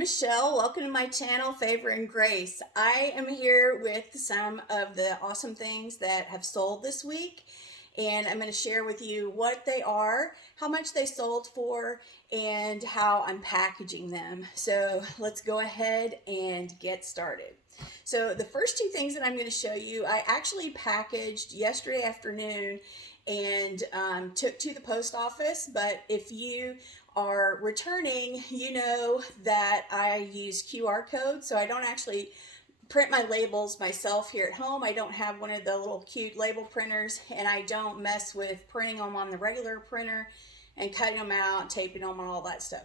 Michelle. Welcome to my channel, Favor and Grace. I am here with some of the awesome things that have sold this week, and I'm going to share with you what they are, how much they sold for, and how I'm packaging them. So let's go ahead and get started. So the first two things that I'm going to show you, I actually packaged yesterday afternoon and took to the post office. But if you are returning, you know that I use QR codes, so I don't actually print my labels myself here at home. I don't have one of the little cute label printers, and I don't mess with printing them on the regular printer and cutting them out, taping them, and all that stuff.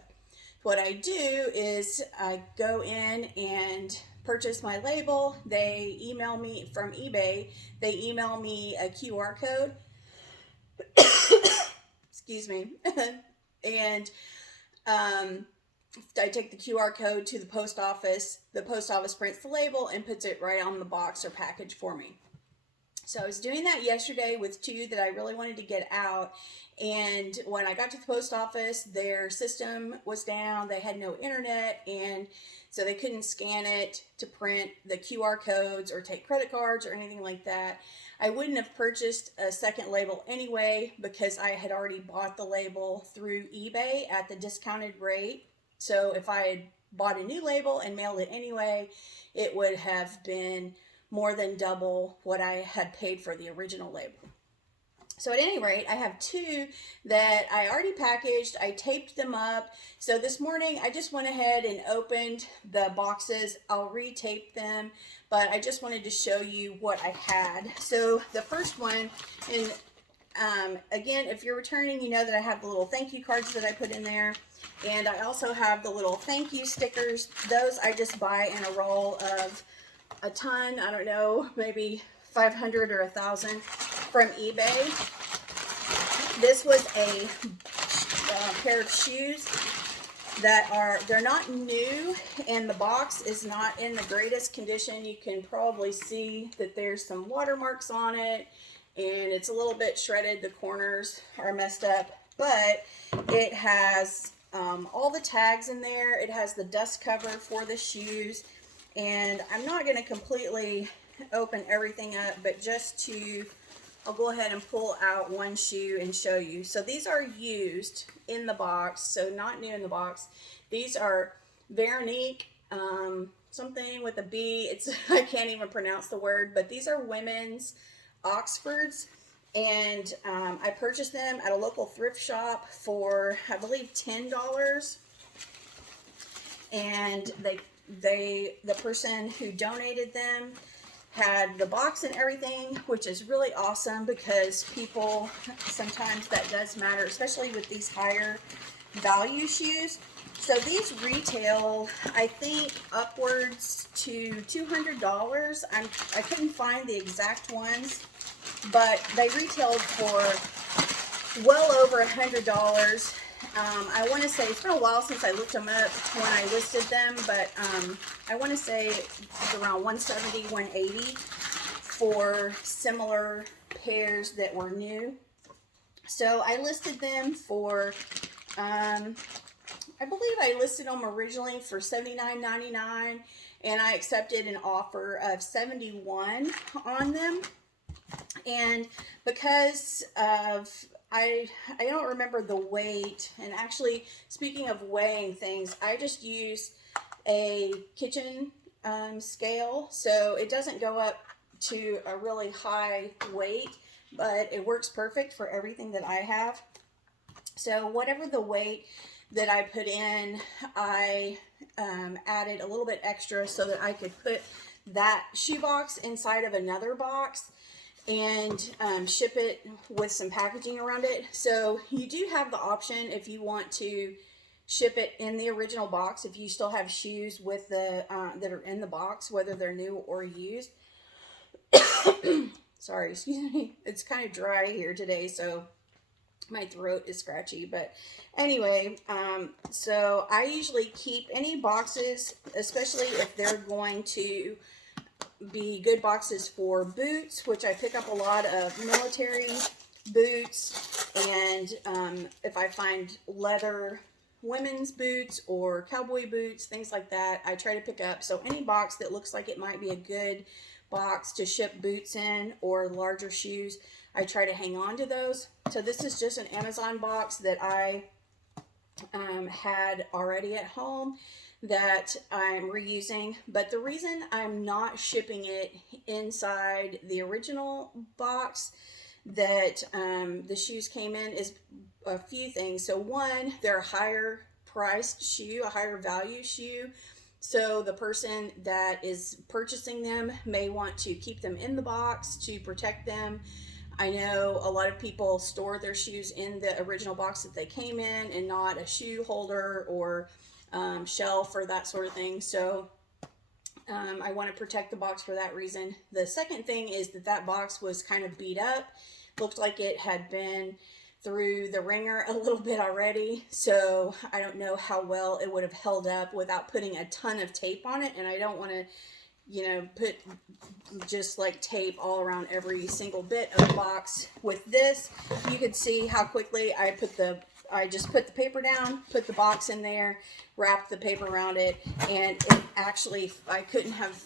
What I do is I go in and purchase my label. They email me from eBay. They email me a QR code. Excuse me. And I take the QR code to the post office. The post office prints the label and puts it right on the box or package for me. So I was doing that yesterday with two that I really wanted to get out. And when I got to the post office, their system was down. They had no internet, and so they couldn't scan it to print the QR codes or take credit cards or anything like that. I wouldn't have purchased a second label anyway because I had already bought the label through eBay at the discounted rate. So if I had bought a new label and mailed it anyway, it would have been more than double what I had paid for the original label. So at any rate, I have two that I already packaged. I taped them up. So this morning I just went ahead and opened the boxes. I'll retape them, but I just wanted to show you what I had. So the first one, and again, if you're returning, you know that I have the little thank you cards that I put in there. And I also have the little thank you stickers. Those I just buy in a roll of a ton, I don't know, maybe 500 or 1,000 from eBay. This was a pair of shoes that they're not new, and the box is not in the greatest condition. You can probably see that there's some watermarks on it, and it's a little bit shredded. The corners are messed up, but it has all the tags in there. It has the dust cover for the shoes, and I'm not going to completely open everything up, but I'll go ahead and pull out one shoe and show you. So these are used in the box, so not new in the box. These are Veronique, something with a B. I can't even pronounce the word, but these are women's Oxfords. And I purchased them at a local thrift shop for, I believe, $10. And the person who donated them had the box and everything, which is really awesome because people, sometimes that does matter, especially with these higher value shoes. So these retail, I think, upwards to $200. I couldn't find the exact ones, but they retailed for well over $100. I want to say, it's been a while since I looked them up when I listed them, but I want to say it's around $170, $180 for similar pairs that were new. So I listed them for, I believe I listed them originally for $79.99, and I accepted an offer of $71 on them. And because of I don't remember the weight, and actually, speaking of weighing things, I just use a kitchen scale, so it doesn't go up to a really high weight, but it works perfect for everything that I have. So whatever the weight that I put in, I added a little bit extra so that I could put that shoebox inside of another box and ship it with some packaging around it. So you do have the option, if you want to ship it in the original box, if you still have shoes with the that are in the box, whether they're new or used. Sorry, excuse me. It's kind of dry here today, so my throat is scratchy. But anyway, so I usually keep any boxes, especially if they're going to be good boxes for boots, which I pick up a lot of military boots, and if I find leather women's boots or cowboy boots, things like that, I try to pick up. So any box that looks like it might be a good box to ship boots in or larger shoes, I try to hang on to those. So this is just an Amazon box that I had already at home that I'm reusing. But the reason I'm not shipping it inside the original box that the shoes came in is a few things. So one, they're a higher priced shoe, a higher value shoe. So the person that is purchasing them may want to keep them in the box to protect them. I know a lot of people store their shoes in the original box that they came in and not a shoe holder or shelf or that sort of thing. So I want to protect the box for that reason. The second thing is that box was kind of beat up. Looked like it had been through the ringer a little bit already. So I don't know how well it would have held up without putting a ton of tape on it. And I don't want to, put just like tape all around every single bit of the box. With this, you can see how quickly I just put the paper down, put the box in there, wrapped the paper around it, and it actually, I couldn't have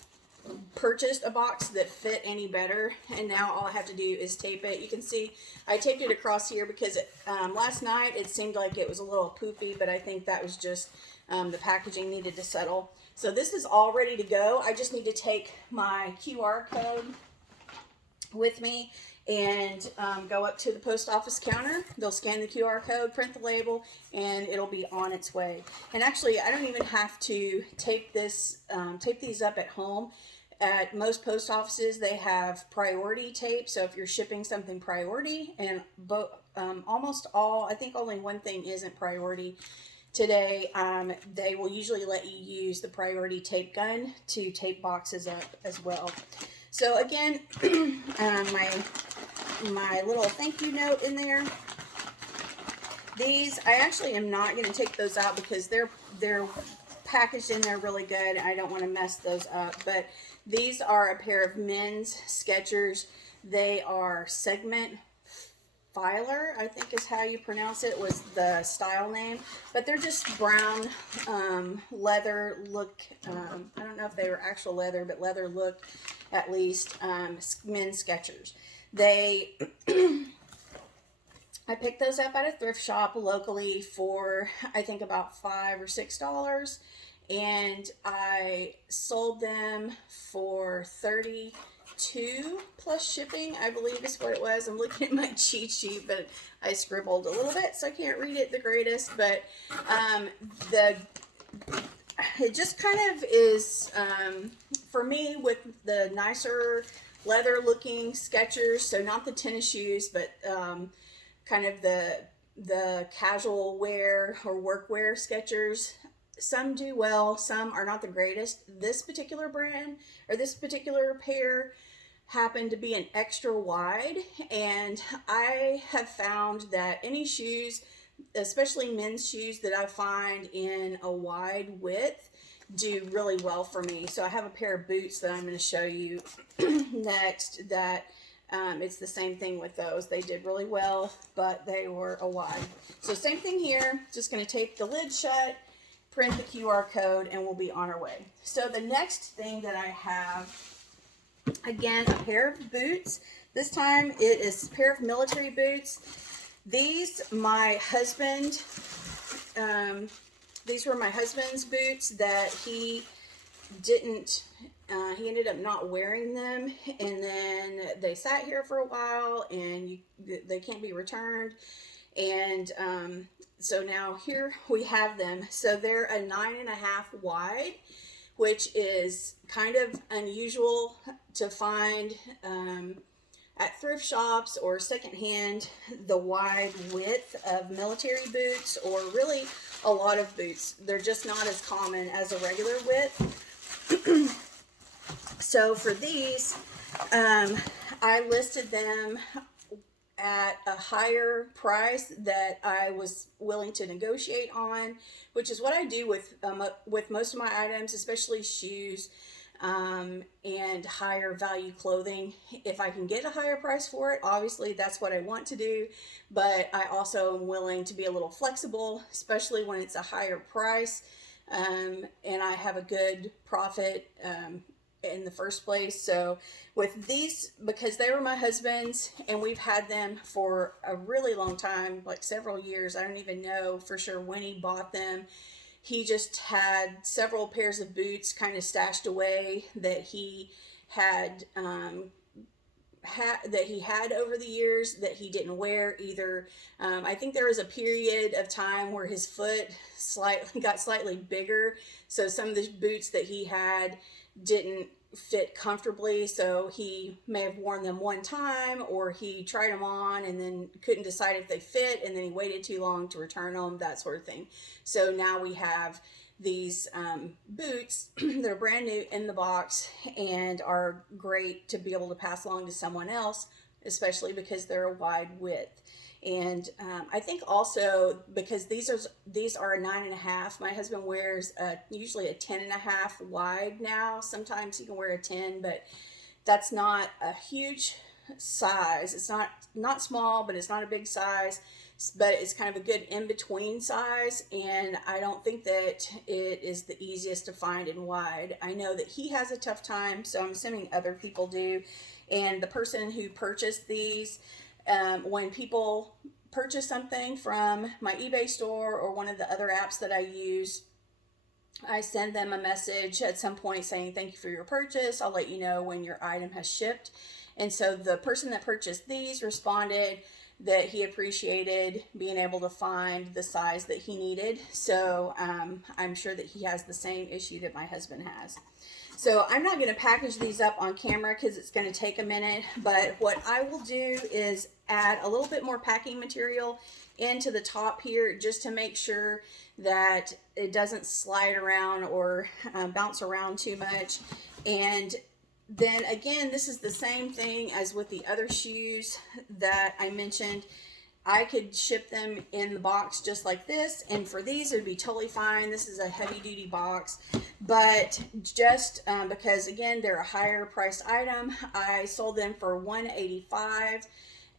purchased a box that fit any better, and now all I have to do is tape it. You can see I taped it across here because last night it seemed like it was a little poofy, but I think that was just the packaging needed to settle. So this is all ready to go. I just need to take my QR code with me and go up to the post office counter. They'll scan the QR code, print the label, and it'll be on its way. And actually, I don't even have to tape these up at home. At most post offices, they have priority tape. So if you're shipping something priority, and almost all, I think only one thing isn't priority today, they will usually let you use the priority tape gun to tape boxes up as well. So again, my little thank you note in there. These, I actually am not going to take those out because they're packaged in there really good. I don't want to mess those up. But these are a pair of men's Skechers. They are Segment Filer, I think is how you pronounce it, was the style name. But they're just brown leather look. I don't know if they were actual leather, but leather look at least. Men's Skechers. They, I picked those up at a thrift shop locally for I think about $5 or $6, and I sold them for $32 plus shipping, I believe is what it was. I'm looking at my cheat sheet, but I scribbled a little bit, so I can't read it the greatest. But it just kind of is for me with the nicer leather looking Skechers, so not the tennis shoes, but kind of the casual wear or work wear Skechers. Some do well, some are not the greatest. This particular brand or this particular pair happened to be an extra wide, and I have found that any shoes, especially men's shoes that I find in a wide width, do really well for me. So I have a pair of boots that I'm going to show you next that it's the same thing with those. They did really well, but they were a wide. So same thing here, just going to tape the lid shut, print the QR code, and we'll be on our way. So the next thing that I have, again, a pair of boots. This time it is a pair of military boots. These were my husband's boots that he didn't, he ended up not wearing them, and then they sat here for a while, and they can't be returned. And so now here we have them. So they're a 9.5 wide, which is kind of unusual to find at thrift shops or secondhand, the wide width of military boots, or really a lot of boots. They're just not as common as a regular width. So for these, I listed them at a higher price that I was willing to negotiate on, which is what I do with most of my items, especially shoes. and higher value clothing. If I can get a higher price for it, obviously that's what I want to do, but I also am willing to be a little flexible, especially when it's a higher price, and I have a good profit in the first place. So with these, because they were my husband's and we've had them for a really long time, like several years, I don't even know for sure when he bought them. He just had several pairs of boots kind of stashed away that he had over the years that he didn't wear either. I think there was a period of time where his foot got slightly bigger, so some of the boots that he had didn't fit comfortably, so he may have worn them one time, or he tried them on and then couldn't decide if they fit, and then he waited too long to return them, that sort of thing. So now we have these boots that are brand new in the box and are great to be able to pass along to someone else, especially because they're a wide width. And I think also because these are a 9.5. My husband wears usually a 10.5 wide now. Sometimes he can wear a 10, but that's not a huge size. It's not small, but it's not a big size. But it's kind of a good in-between size, and I don't think that it is the easiest to find in wide. I know that he has a tough time, so I'm assuming other people do. And the person who purchased these, when people purchase something from my eBay store or one of the other apps that I use, I send them a message at some point saying, thank you for your purchase. I'll let you know when your item has shipped. And so the person that purchased these responded that he appreciated being able to find the size that he needed. So I'm sure that he has the same issue that my husband has. So I'm not going to package these up on camera because it's going to take a minute, but what I will do is add a little bit more packing material into the top here just to make sure that it doesn't slide around or bounce around too much. And then again, this is the same thing as with the other shoes that I mentioned. I could ship them in the box just like this, and for these it would be totally fine. This is a heavy duty box, but just because again they're a higher priced item, I sold them for $185,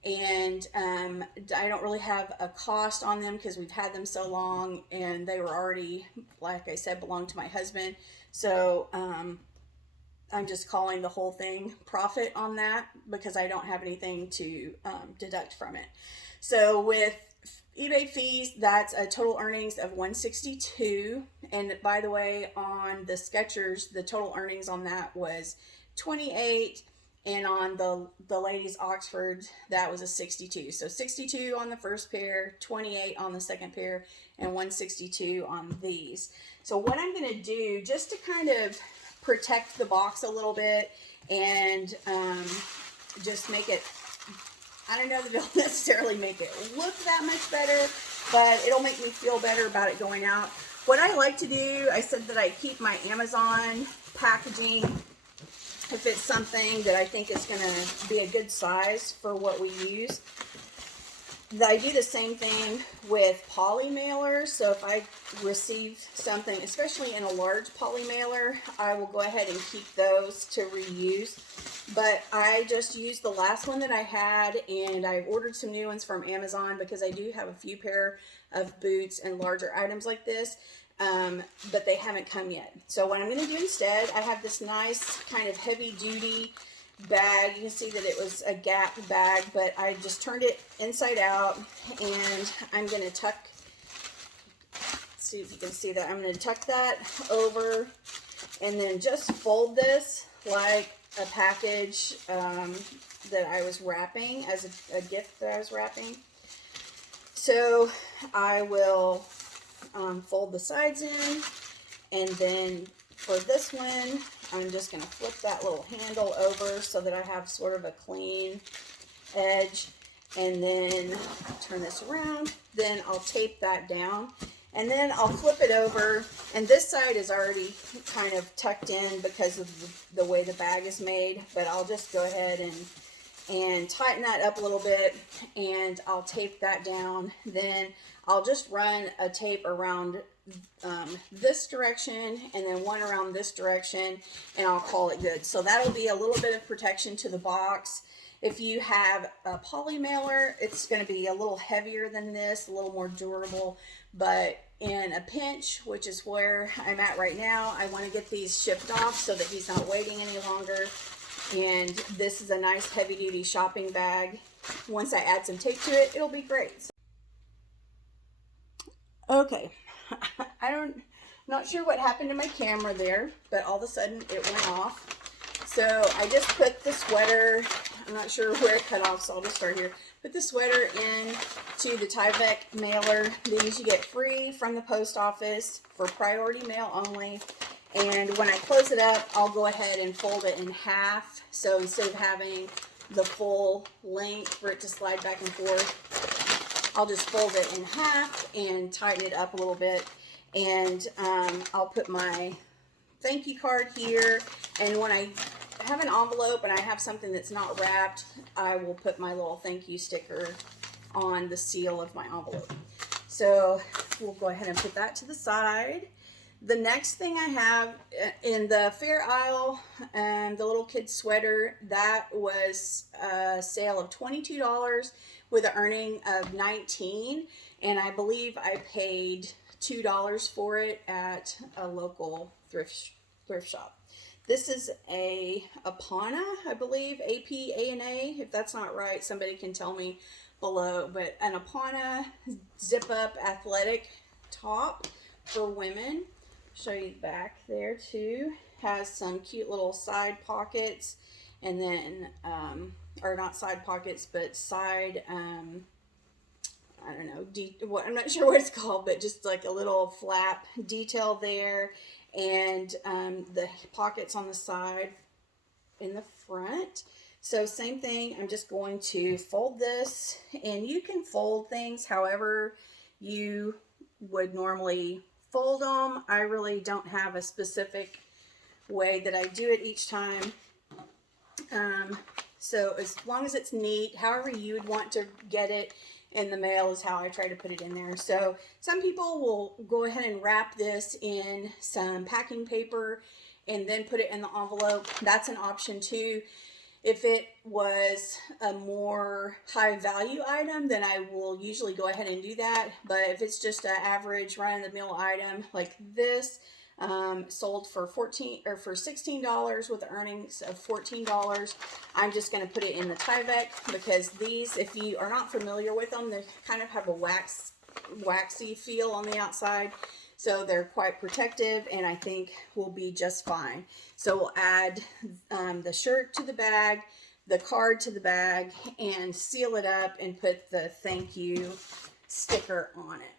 and I don't really have a cost on them because we've had them so long and they were already, like I said, belong to my husband. So I'm just calling the whole thing profit on that because I don't have anything to deduct from it. So with eBay fees, that's a total earnings of $162. And by the way, on the Skechers, the total earnings on that was $28. And on the ladies Oxford, that was a $62. So $62 on the first pair, $28 on the second pair, and $162 on these. So what I'm going to do, just to kind of protect the box a little bit and just make it, I don't know that it'll necessarily make it look that much better, but it'll make me feel better about it going out. What I like to do, I said that I keep my Amazon packaging if it's something that I think is going to be a good size for what we use. I do the same thing with poly mailers. So if I receive something, especially in a large poly mailer, I will go ahead and keep those to reuse. But I just used the last one that I had, and I've ordered some new ones from Amazon because I do have a few pair of boots and larger items like this, but they haven't come yet. So what I'm going to do instead, I have this nice kind of heavy duty bag. You can see that it was a Gap bag, but I just turned it inside out, and I'm going to tuck, see if you can see that, I'm going to tuck that over and then just fold this like a package that I was wrapping, as a gift that I was wrapping. So I will fold the sides in, and then for this one, I'm just going to flip that little handle over so that I have sort of a clean edge, and then turn this around. Then I'll tape that down, and then I'll flip it over, and this side is already kind of tucked in because of the way the bag is made, but I'll just go ahead and tighten that up a little bit, and I'll tape that down. Then I'll just run a tape around this direction and then one around this direction, and I'll call it good. So that'll be a little bit of protection to the box. If you have a poly mailer, it's going to be a little heavier than this, a little more durable, but in a pinch, which is where I'm at right now, I want to get these shipped off so that he's not waiting any longer. And this is a nice heavy duty shopping bag. Once I add some tape to it, it'll be great. Okay, not sure what happened to my camera there, but all of a sudden it went off. So I just put the sweater, I'm not sure where it cut off, so I'll just start here. Put the sweater in to the Tyvek mailer. These you get free from the post office for priority mail only. And when I close it up, I'll go ahead and fold it in half. So instead of having the full length for it to slide back and forth, I'll just fold it in half and tighten it up a little bit. And I'll put my thank you card here. And when I have an envelope and I have something that's not wrapped, I will put my little thank you sticker on the seal of my envelope. So we'll go ahead and put that to the side. The next thing I have in the Fair Isle, the little kid sweater, that was a sale of $22 with an earning of $19, and I believe I paid $2 for it at a local thrift shop. This is a Apana, I believe, A-P-A-N-A. If that's not right, somebody can tell me below. But an Apana zip-up athletic top for women. Show you the back there too. Has some cute little side pockets, and then, or not side pockets, but side, I don't know, I'm not sure what it's called, but just like a little flap detail there. And the pockets on the side in the front. So same thing, I'm just going to fold this, and you can fold things however you would normally fold them. I really don't have a specific way that I do it each time. So as long as it's neat, however you would want to get it in the mail is how I try to put it in there. So some people will go ahead and wrap this in some packing paper and then put it in the envelope. That's an option too. If it was a more high value item, then I will usually go ahead and do that. But if it's just an average run-of-the-mill item like this, sold for $16 with earnings of $14, I'm just going to put it in the Tyvek, because these, if you are not familiar with them, they kind of have a waxy feel on the outside. So they're quite protective, and I think will be just fine. So we'll add the shirt to the bag, the card to the bag, and seal it up and put the thank you sticker on it.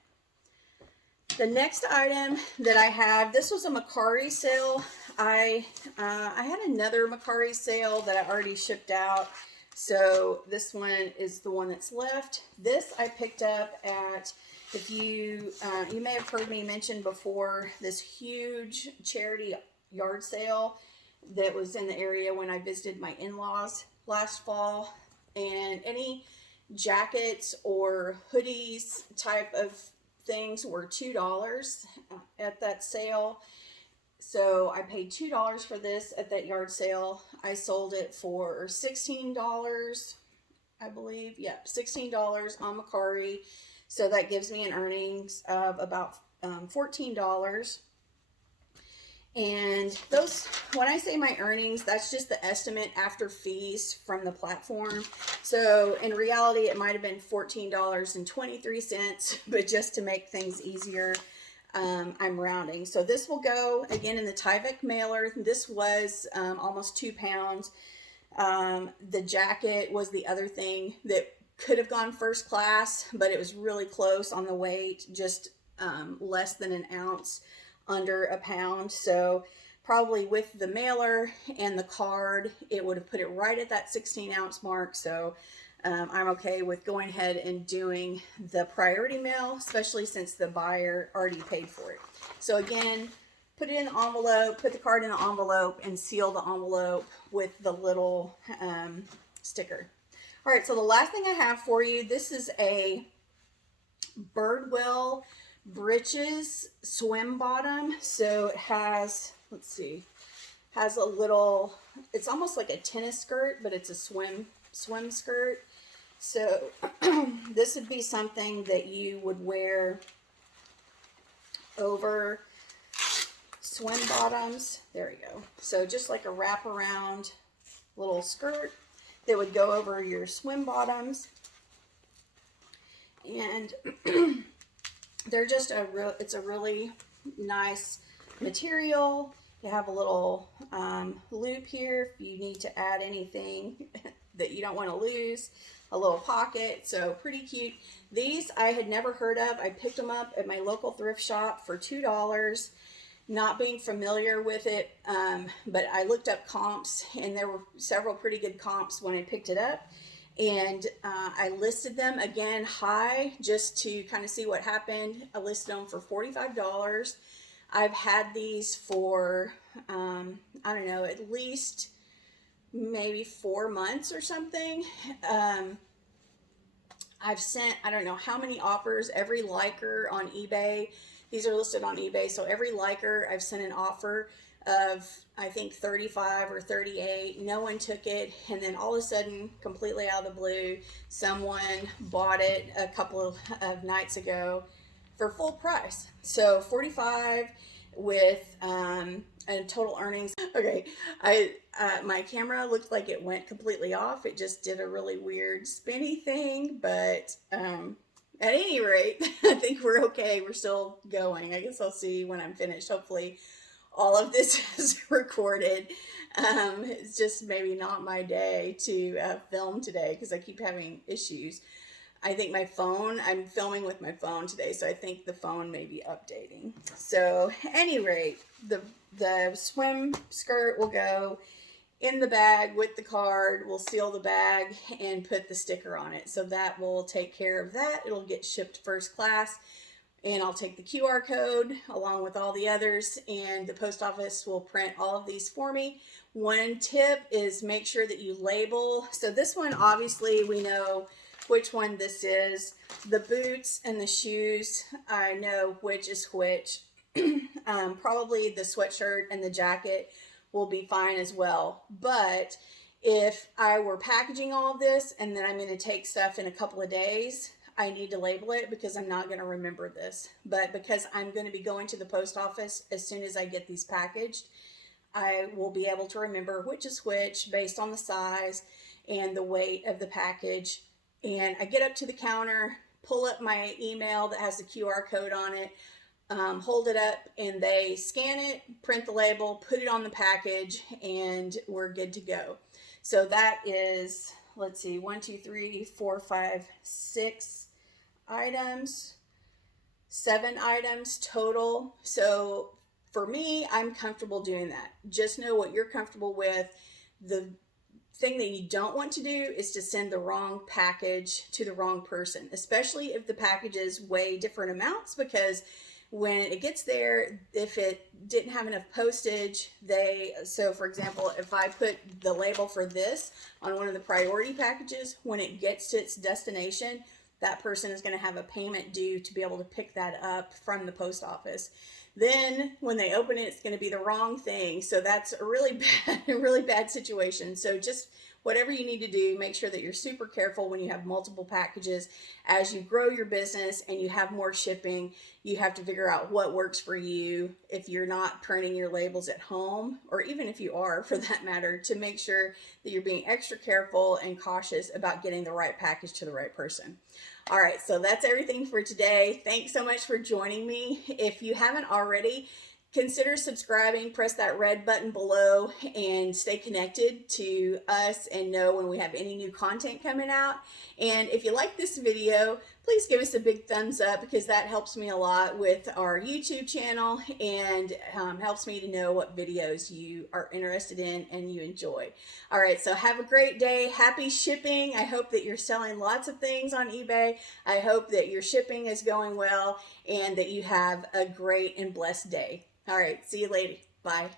The next item that I have, this was a Macari sale. I had another Macari sale that I already shipped out. So this one is the one that's left. This I picked up at, if you may have heard me mention before, this huge charity yard sale that was in the area when I visited my in-laws last fall. And any jackets or hoodies type of things were $2 at that sale. So I paid $2 for this at that yard sale. I sold it for $16, I believe. Yep, $16 on Macari. So that gives me an earnings of about $14. And those, when I say my earnings, that's just the estimate after fees from the platform. So in reality, it might have been $14.23, but just to make things easier, I'm rounding. So this will go again in the Tyvek mailer. This was almost 2 pounds. The jacket was the other thing that could have gone first class, but it was really close on the weight, just less than an ounce, under a pound. So probably with the mailer and the card, it would have put it right at that 16-ounce mark. So I'm okay with going ahead and doing the priority mail, especially since the buyer already paid for it. So again, put it in the envelope, put the card in the envelope, and seal the envelope with the little sticker. All right, so the last thing I have for you, this is a Birdwell breeches swim bottom. So it has, let's see, has a little, it's almost like a tennis skirt, but it's a swim skirt. So this would be something that you would wear over swim bottoms. There we go. So just like a wraparound little skirt that would go over your swim bottoms. And they're just it's a really nice material. You have a little loop here if you need to add anything that you don't want to lose. A little pocket, so pretty cute. These I had never heard of. I picked them up at my local thrift shop for $2. Not being familiar with it, but I looked up comps, and there were several pretty good comps when I picked it up. And I listed them again high just to kind of see what happened. I listed them for $45. I've had these for, I don't know, at least maybe 4 months or something. I've sent, I don't know how many offers, every liker on eBay. These are listed on eBay. So every liker, I've sent an offer of, I think 35 or 38. No one took it. And then all of a sudden, completely out of the blue, someone bought it a couple of nights ago for full price. So 45 with and total earnings. Okay, my camera looked like it went completely off. It just did a really weird spinny thing, but at any rate, I think we're okay. We're still going. I guess I'll see when I'm finished. Hopefully all of this is recorded. It's just maybe not my day to film today because I keep having issues. I think my phone, I'm filming with my phone today, so I think the phone may be updating. So, at any rate, the swim skirt will go in the bag with the card. We'll seal the bag and put the sticker on it. So that will take care of that. It'll get shipped first class, and I'll take the QR code along with all the others, and the post office will print all of these for me. One tip is make sure that you label. So this one, obviously, we know which one this is. The boots and the shoes, I know which is which. Probably the sweatshirt and the jacket will be fine as well. But if I were packaging all of this and then I'm going to take stuff in a couple of days, I need to label it because I'm not going to remember this. But because I'm going to be going to the post office as soon as I get these packaged, I will be able to remember which is which based on the size and the weight of the package. And I get up to the counter, pull up my email that has the QR code on it, hold it up, and they scan it, print the label, put it on the package, and we're good to go. So that is, let's see, 1, 2, 3, 4, 5, 6 items, 7 items total. So for me, I'm comfortable doing that. Just know what you're comfortable with. The thing that you don't want to do is to send the wrong package to the wrong person, especially if the packages weigh different amounts, because when it gets there, if it didn't have enough postage, so for example, if I put the label for this on one of the priority packages, when it gets to its destination, that person is going to have a payment due to be able to pick that up from the post office. Then when they open it, it's going to be the wrong thing. So that's a really bad situation. So just whatever you need to do, make sure that you're super careful when you have multiple packages. As you grow your business and you have more shipping, you have to figure out what works for you if you're not printing your labels at home, or even if you are for that matter, to make sure that you're being extra careful and cautious about getting the right package to the right person. All right, so that's everything for today. Thanks so much for joining me. If you haven't already, consider subscribing, press that red button below, and stay connected to us and know when we have any new content coming out. And if you like this video, please give us a big thumbs up, because that helps me a lot with our YouTube channel and helps me to know what videos you are interested in and you enjoy. All right, so have a great day. Happy shipping. I hope that you're selling lots of things on eBay. I hope that your shipping is going well and that you have a great and blessed day. All right, see you later. Bye.